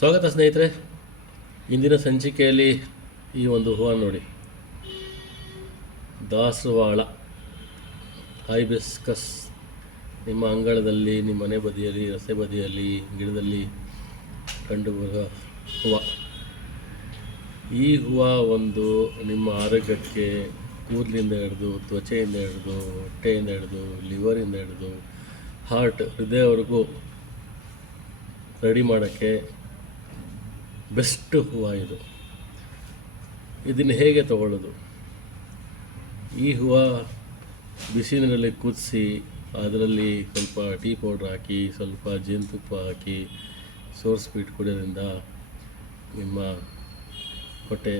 ಸ್ವಾಗತ ಸ್ನೇಹಿತರೆ. ಇಂದಿನ ಸಂಚಿಕೆಯಲ್ಲಿ ಈ ಒಂದು ಹೂವು ನೋಡಿ, ದಾಸವಾಳ ಹೈಬಿಸ್ಕಸ್. ನಿಮ್ಮ ಅಂಗಳದಲ್ಲಿ, ನಿಮ್ಮ ಮನೆ ಬದಿಯಲ್ಲಿ, ರಸ್ತೆ ಬದಿಯಲ್ಲಿ, ಗಿಡದಲ್ಲಿ ಕಂಡುಬರುವ ಹೂವು. ಈ ಹೂವು ಒಂದು ನಿಮ್ಮ ಆರೋಗ್ಯಕ್ಕೆ ಕೂದಲಿಂದ ಹಿಡಿದು, ತ್ವಚೆಯಿಂದ ಹಿಡಿದು, ಹೊಟ್ಟೆಯಿಂದ ಹಿಡಿದು, ಲಿವರಿಂದ ಹಿಡಿದು, ಹಾರ್ಟ್, ಹೃದಯವರೆಗೂ ರೆಡಿ ಮಾಡೋಕ್ಕೆ ಬೆಸ್ಟ್ ಹೂವು ಇದು. ಇದನ್ನು ಹೇಗೆ ತಗೊಳ್ಳೋದು? ಈ ಹೂವು ಬಿಸಿ ನೀರಲ್ಲಿ ಕುದಿಸಿ, ಅದರಲ್ಲಿ ಸ್ವಲ್ಪ ಟೀ ಪೌಡ್ರ್ ಹಾಕಿ, ಸ್ವಲ್ಪ ಜೇನುತುಪ್ಪ ಹಾಕಿ ಸೋರಿಸ್ಬಿಟ್ಟು ಕುಡಿಯೋದ್ರಿಂದ ನಿಮ್ಮ ಹೊಟ್ಟೆ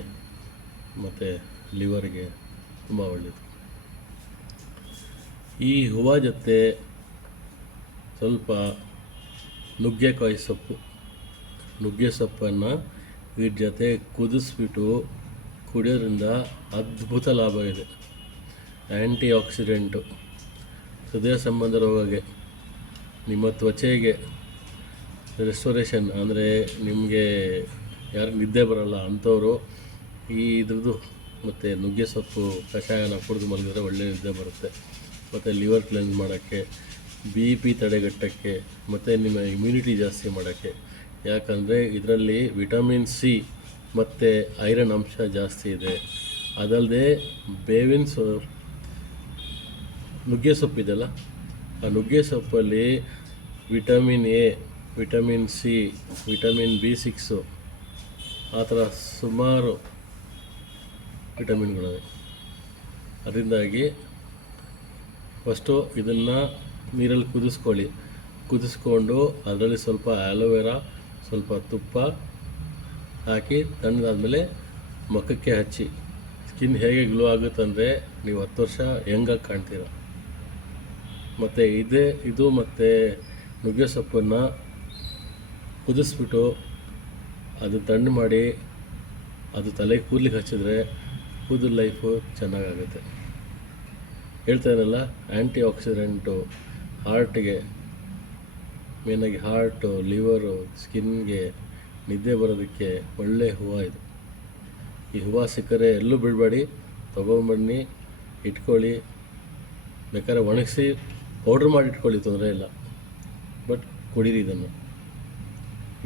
ಮತ್ತು ಲಿವರ್ಗೆ ತುಂಬ ಒಳ್ಳೆಯದು. ಈ ಹೂವು ಜೊತೆ ಸ್ವಲ್ಪ ನುಗ್ಗೆಕಾಯಿ ಸೊಪ್ಪು, ನುಗ್ಗೆ ಸೊಪ್ಪನ್ನು ಇದ್ರ ಜೊತೆ ಕುದಿಸ್ಬಿಟ್ಟು ಕುಡಿಯೋದ್ರಿಂದ ಅದ್ಭುತ ಲಾಭ ಇದೆ. ಆ್ಯಂಟಿ ಆಕ್ಸಿಡೆಂಟು, ಹೃದಯ ಸಂಬಂಧ ರೋಗಕ್ಕೆ, ನಿಮ್ಮ ತ್ವಚೆಗೆ ರೆಸ್ಟೋರೇಷನ್, ಅಂದರೆ ನಿಮಗೆ ಯಾರು ನಿದ್ದೆ ಬರೋಲ್ಲ ಅಂಥವರು ಈ ಇದ್ರದ್ದು ಮತ್ತು ನುಗ್ಗೆ ಸೊಪ್ಪು ಕಷಾಯನ ಕುಡಿದು ಮಲಗಿದ್ರೆ ಒಳ್ಳೆ ನಿದ್ದೆ ಬರುತ್ತೆ. ಮತ್ತು ಲಿವರ್ ಕ್ಲೆನ್ಸ್ ಮಾಡೋಕ್ಕೆ, ಬಿ ಪಿ ತಡೆಗಟ್ಟೋಕ್ಕೆ, ಮತ್ತು ನಿಮ್ಮ ಇಮ್ಯುನಿಟಿ ಜಾಸ್ತಿ ಮಾಡೋಕ್ಕೆ. ಯಾಕಂದರೆ ಇದರಲ್ಲಿ ವಿಟಮಿನ್ ಸಿ ಮತ್ತು ಐರನ್ ಅಂಶ ಜಾಸ್ತಿ ಇದೆ. ಅದಲ್ಲದೆ ಬೇವಿನ ನುಗ್ಗೆ ಸೊಪ್ಪಿದೆಯಲ್ಲ, ಆ ನುಗ್ಗೆ ಸೊಪ್ಪಲ್ಲಿ vitamin A, vitamin C, vitamin B6 ಆ ಥರ ಸುಮಾರು ವಿಟಮಿನ್ಗಳಿವೆ. ಅದರಿಂದಾಗಿ ಫಸ್ಟು ಇದನ್ನು ನೀರಲ್ಲಿ ಕುದಿಸ್ಕೊಂಡು ಅದರಲ್ಲಿ ಸ್ವಲ್ಪ ಆಲೋವೆರಾ, ಸ್ವಲ್ಪ ತುಪ್ಪ ಹಾಕಿ ತಣ್ಣದಾದಮೇಲೆ ಮುಖಕ್ಕೆ ಹಚ್ಚಿ. ಸ್ಕಿನ್ ಹೇಗೆ ಗ್ಲೋ ಆಗುತ್ತಂದರೆ ನೀವು 10 ವರ್ಷ ಯಂಗಾಗಿ ಕಾಣ್ತೀರ. ಮತ್ತು ಇದು ಮತ್ತು ನುಗ್ಗೆ ಸೊಪ್ಪನ್ನು ಕುದಿಸ್ಬಿಟ್ಟು ಅದು ತಣ್ಣು ಮಾಡಿ ಅದು ತಲೆಗೆ ಕೂದಲಿಗೆ ಹಚ್ಚಿದ್ರೆ ಕೂದಲು ಲೈಫು ಚೆನ್ನಾಗಾಗುತ್ತೆ. ಹೇಳ್ತಾ ಇರಲ್ಲ, ಆ್ಯಂಟಿ ಆಕ್ಸಿಡೆಂಟು, ಹಾರ್ಟ್ಗೆ, ಮೇನಾಗಿ ಹಾರ್ಟು, ಲಿವರು, ಸ್ಕಿನ್ಗೆ, ನಿದ್ದೆ ಬರೋದಕ್ಕೆ ಒಳ್ಳೆಯ ಹೂವು ಇದು. ಈ ಹೂವು ಸಿಕ್ಕರೆ ಎಲ್ಲೂ ಬಿಡಬೇಡಿ, ತೊಗೊಂಬನ್ನಿ, ಇಟ್ಕೊಳ್ಳಿ. ಬೇಕಾದ್ರೆ ಒಣಗಿಸಿ ಪೌಡ್ರ್ ಮಾಡಿ ಇಟ್ಕೊಳ್ಳಿ, ತೊಂದರೆ ಇಲ್ಲ. ಬಟ್ ಕುಡೀರಿ ಇದನ್ನು.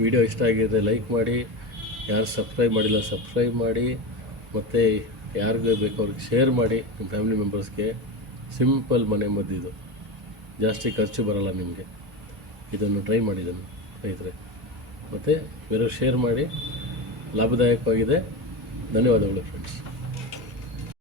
ವಿಡಿಯೋ ಇಷ್ಟ ಆಗಿದ್ದರೆ ಲೈಕ್ ಮಾಡಿ, ಯಾರು ಸಬ್ಸ್ಕ್ರೈಬ್ ಮಾಡಿಲ್ಲ ಸಬ್ಸ್ಕ್ರೈಬ್ ಮಾಡಿ, ಮತ್ತು ಯಾರಿಗೂ ಬೇಕು ಅವ್ರಿಗೆ ಶೇರ್ ಮಾಡಿ, ನಿಮ್ಮ ಫ್ಯಾಮಿಲಿ ಮೆಂಬರ್ಸ್ಗೆ. ಸಿಂಪಲ್ ಮನೆ ಮದ್ದಿದು, ಜಾಸ್ತಿ ಖರ್ಚು ಬರೋಲ್ಲ ನಿಮಗೆ. ಇದನ್ನು ಟ್ರೈ ಮಾಡಿದ್ದನ್ನು ಸ್ನೇಹಿತರೆ, ಮತ್ತು ಬೇರೆಯವ್ರು ಶೇರ್ ಮಾಡಿ. ಲಾಭದಾಯಕವಾಗಿದೆ. ಧನ್ಯವಾದಗಳು ಫ್ರೆಂಡ್ಸ್.